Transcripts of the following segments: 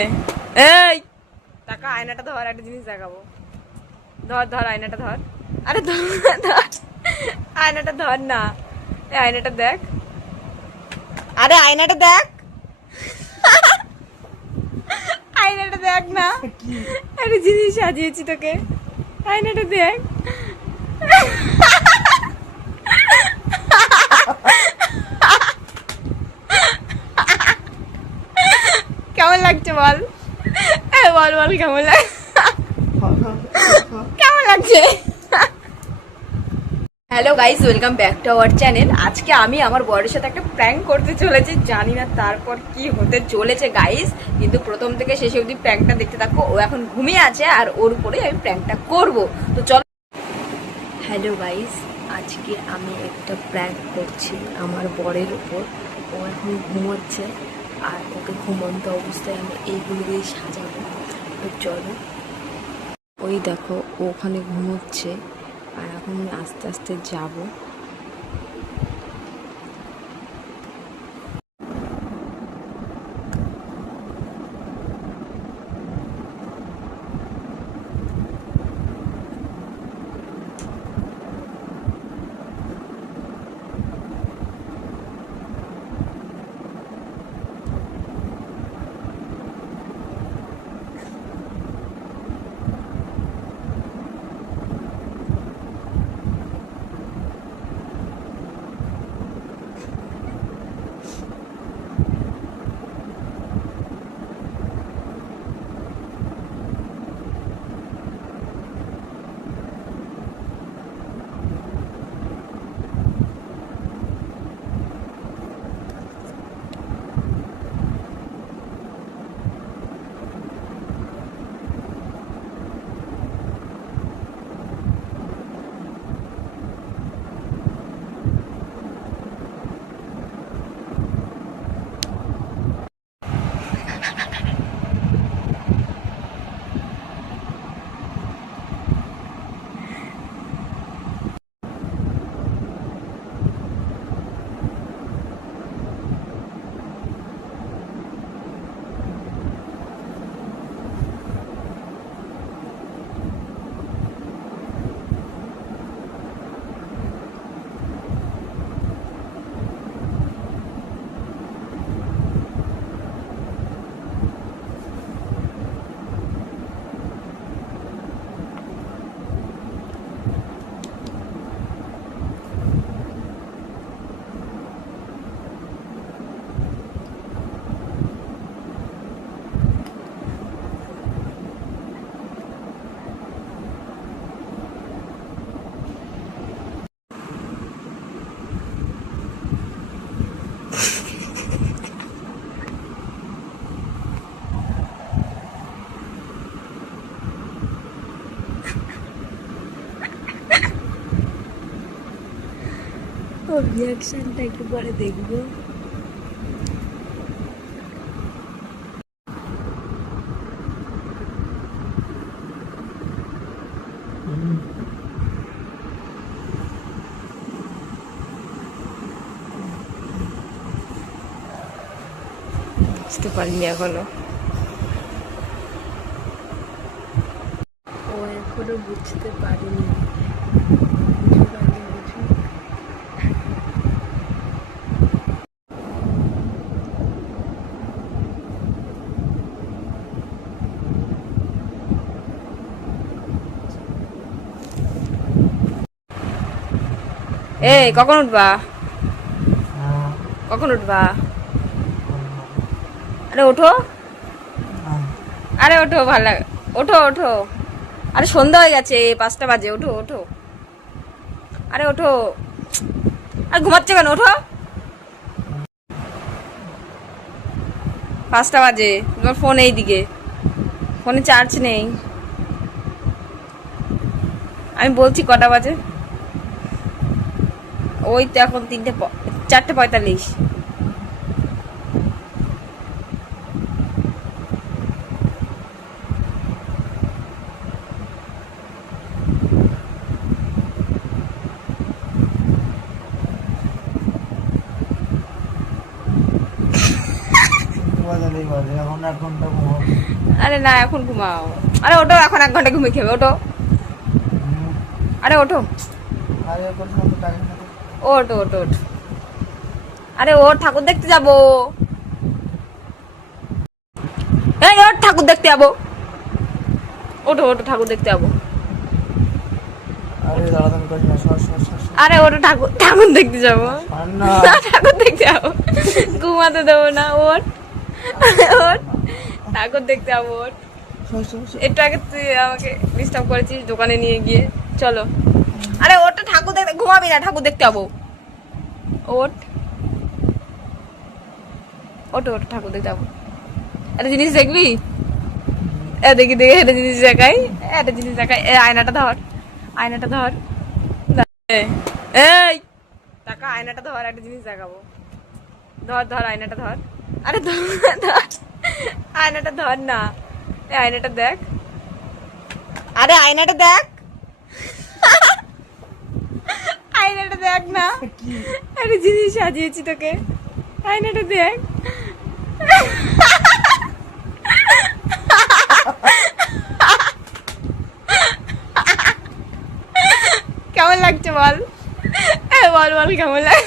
এই টাকা আয়নাটা ধর, একটা জিনিস দেখাবো। ধর ধর আয়নাটা ধর। আরে ধর ধর আয়নাটা ধর না, এই আয়নাটা দেখ। আরে আয়নাটা দেখ, আয়নাটা দেখ না, একটা জিনিস সাজিয়েছি তোকে, আয়নাটা দেখ। কেমন লাগছে বল, বল বল কেমন লাগ, কেমন লাগছে? Hello guys, welcome back to our channel. আজকে আমি আমার বরের সাথে একটা প্র্যাঙ্ক করতে চলেছি, জানি না তারপর কি হতে চলেছে গাইস, কিন্তু প্রথম থেকে শেষ অবধি প্র্যাঙ্কটা দেখতে থাকো। ও এখন ঘুমিয়ে আছে আর ওর উপরে আমি প্র্যাঙ্কটা করব, তো চলো। হ্যালো গাইস, আজকে আমি একটা প্র্যাঙ্ক করছি আমার বরের উপর। ও এখন ঘুমোচ্ছে আর ওকে ঘুমন্ত অবস্থায় আমি এইগুলো দিয়ে সাজাবো। তো চলো, ওই দেখো ও ওখানে ঘুমোচ্ছে আর এখন আমি আস্তে আস্তে যাবো। ওর রিয়াকশনটা একটু পরে দেখবো। বুঝতে পারিনি এখনো, ও এখনো বুঝতে পারিনি। এই কখন উঠবা, কখন উঠবা? আরে ওঠো, আরে ওঠো, ভালো লাগে, ওঠো ওঠো। আরে সন্ধ্যা হয়ে গেছে, 5টা বাজে, ওঠো ওঠো, আরে ওঠো। আর ঘুমাচ্ছে কেন, ওঠো। 5টা বাজে, তোমার ফোন এই দিকে, ফোনে চার্জ নেই। আমি বলছি কটা বাজে, ওই তো এখন 4:45। বললেই বলে এখন 1 ঘন্টা ঘুমাবো। আরে না এখন ঘুমাও। আরে ওঠো, এখন 1 ঘন্টা ঘুমিয়ে খেবে, ওঠো। আরে ওঠো, আরে তোর সাথে টাকা না ওঠ ওঠ ওঠ। আরে ওঠ, ঠাকুর দেখতে যাবো। এই ওঠ, ঠাকুর দেখতে যাবো। ওঠো ওঠো, ঠাকুর দেখতে যাবো। আরে দাঁড়াতাম করিস না, সর সর সর সর। আরে ওঠো, ঠাকুর ঠাকুর দেখতে যাবো। আর না না, ঠাকুর দেখতে যাবো, ঘুমাতে দেবো না। ওঠ ওঠ, ঠাকুর দেখতে যাবো, ওঠ। সর সর সর। একটু আগে তুই আমাকে ডিস্টার্ব করেছিস দোকানে নিয়ে গিয়ে, চলো। আরে ওটা ঠাকুর দেখতে, ঘুমাবি না, ঠাকুর দেখতে যাবো। ওঠ ওঠো ওঠো, ঠাকুর দেখতে যাবো। একটা জিনিস দেখবি? দেখি দেখি, একটা জিনিস দেখাই, একটা জিনিস দেখাই। আয়নাটা ধর, আয়নাটা ধর। এই টাকা, আয়নাটা ধর, একটা জিনিস দেখাবো। ধর ধর, আয়নাটা ধর। আরে ধর ধর, আয়নাটা ধর না। এই আয়নাটা দেখ। আরে আয়নাটা দেখ, আয়নাটা দেখ না। একটা জিনিস সাজিয়েছি তোকে, আয়নাটা দেখ। কেমন লাগছে বল? বল বল, কেমন লাগ,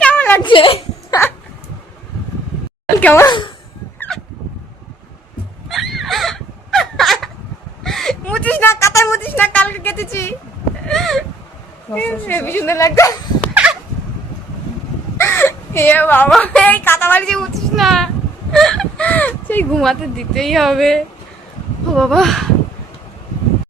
কেমন লাগছে? কেমন? মুছিস না, কাতায় মুছিস না, কালকে কেটেছি। হেবি সুন্দর লাগছে। এ বাবা, এই কাতা বাড়িতে মুছিস না, সেই ঘুমাতে দিতেই হবে। ও বাবা।